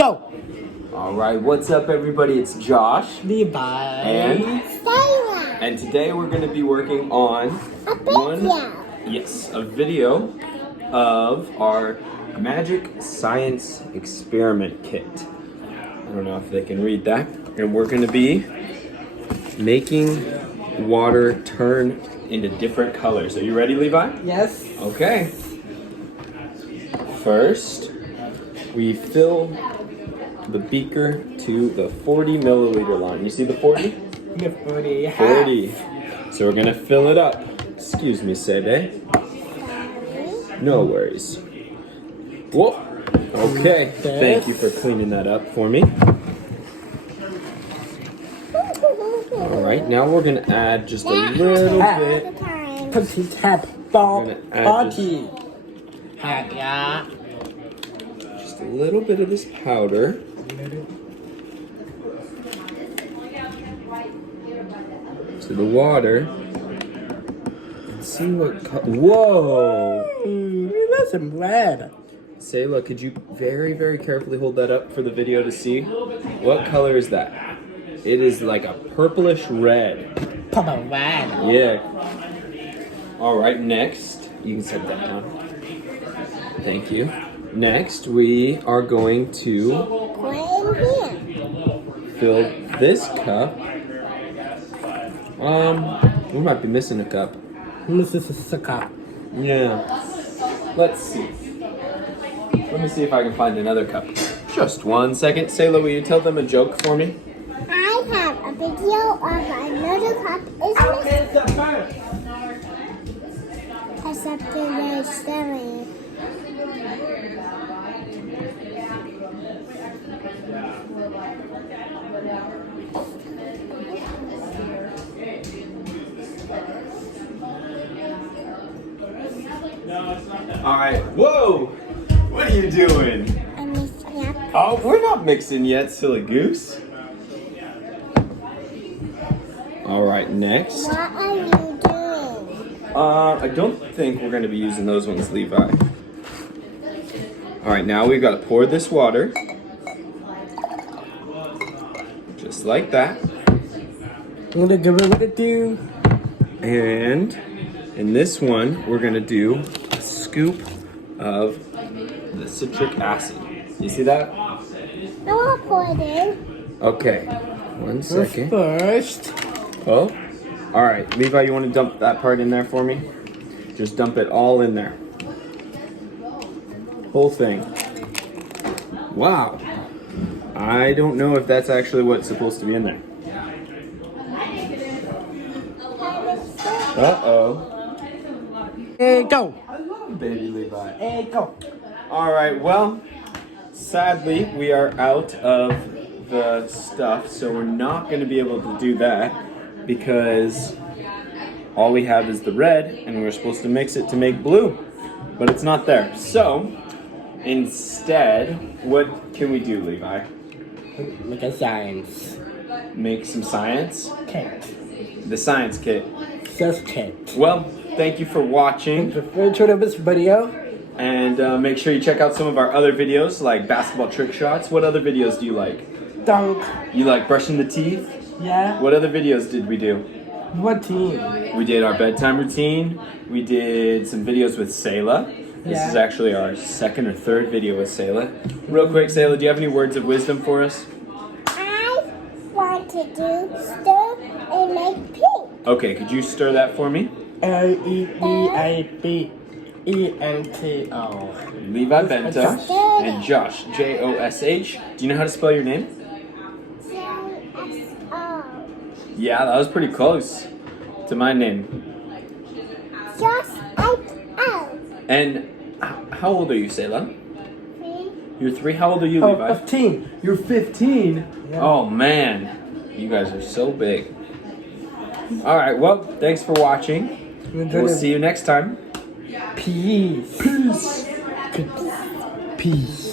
Go! All right, what's up, everybody? It's Josh. Levi. And today we're going to be working on a video of our Magic Science Experiment Kit. I don't know if they can read that. And we're going to be making water turn into different colors. Are you ready, Levi? Yes. Okay. First, we fill the beaker to the 40 milliliter line. You see the 40? The 40. 40. So we're gonna fill it up. Excuse me, Sede. No worries. Whoa. Okay. Thank you for cleaning that up for me. All right. Now we're gonna add just a little bit. Pussy tap ball We're gonna add party. Yeah. Just a little bit of this powder. To the water. And see what. Whoa! That's some red. Sayla, could you very, very carefully hold that up for the video to see? What color is that? It is like a purplish red. Purple red. Yeah. All right, next. You can set that down. Thank you. Next, we are going to fill this cup. We might be missing a cup. This is a cup. Yeah. Let's see. Let me see if I can find another cup. Just 1 second. Sayla, will you tell them a joke for me? I have a video of another cup is missing. Except there's 7. All right. Whoa! What are you doing? I'm mixing up. Oh, we're not mixing yet, silly goose. All right, next. What are you doing? I don't think we're going to be using those ones, Levi. All right, now we've got to pour this water. Just like that. I'm gonna give it what it do. And in this one, we're going to do a scoop of the citric acid. You see that? I want to pour it in. Okay. 1 second. First. Oh. All right, Levi, you want to dump that part in there for me? Just dump it all in there. Whole thing. Wow. I don't know if that's actually what's supposed to be in there. Uh-oh. Hey, go. I love baby Levi. Hey, go. All right, well, sadly, we are out of the stuff, so we're not going to be able to do that because all we have is the red, and we're supposed to mix it to make blue, but it's not there. So, instead, what can we do, Levi? Make a science. Make some science? Kit. The science kit. Just kit. Well, thank you for watching. Thanks for watching this video. And make sure you check out some of our other videos, like basketball trick shots. What other videos do you like? Dunk. You like brushing the teeth? Yeah. What other videos did we do? What team? We did our bedtime routine. We did some videos with Sayla. This is actually our second or third video with Sayla. Real quick, Sayla, do you have any words of wisdom for us? I want to do stir and make pink. Okay, could you stir that for me? Leibento. Levi Bento and Josh, Josh. Do you know how to spell your name? J-S-O. Yeah, that was pretty close to my name. Just H-O. And how old are you, Sayla? 3. You're 3. How old are you, Levi? 15. You're 15? Yeah. Oh, man. You guys are so big. All right, well, thanks for watching. We'll see you next time. Peace. Peace. Peace.